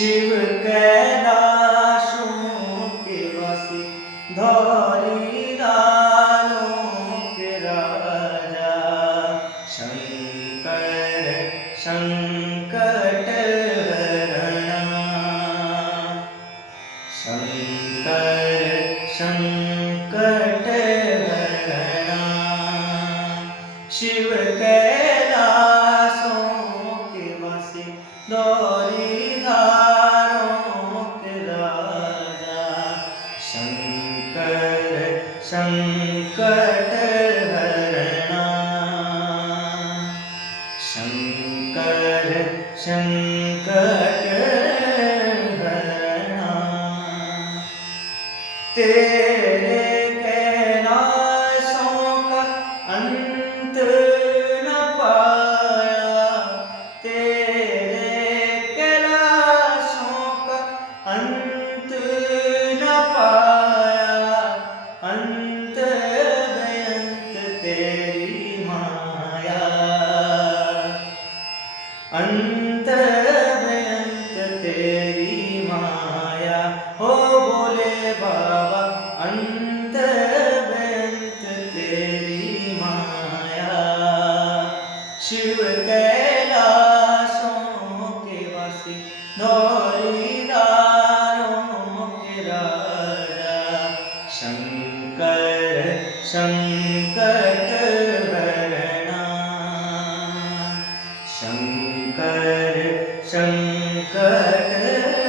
शिव कैलाशों के वासी धौली दानों के राजा शंकर संकट हरणा शंकर संकट हरणा शिव कैलाशों के वासी धौली धारों के राजा शंकर संकट हरणा शंकर संकट हरणा तेरे कैलाशों का अंत न पाया तेरे कैलाशों का अंत न पाया अंत बेअंत तेरी माया अंत बेअंत तेरी माया हो बोले बाबा अंत बेअंत तेरी माया शिव कैलाशों के वासी धौली धारों के राजा शंकर संकट हरणा शंकर संकट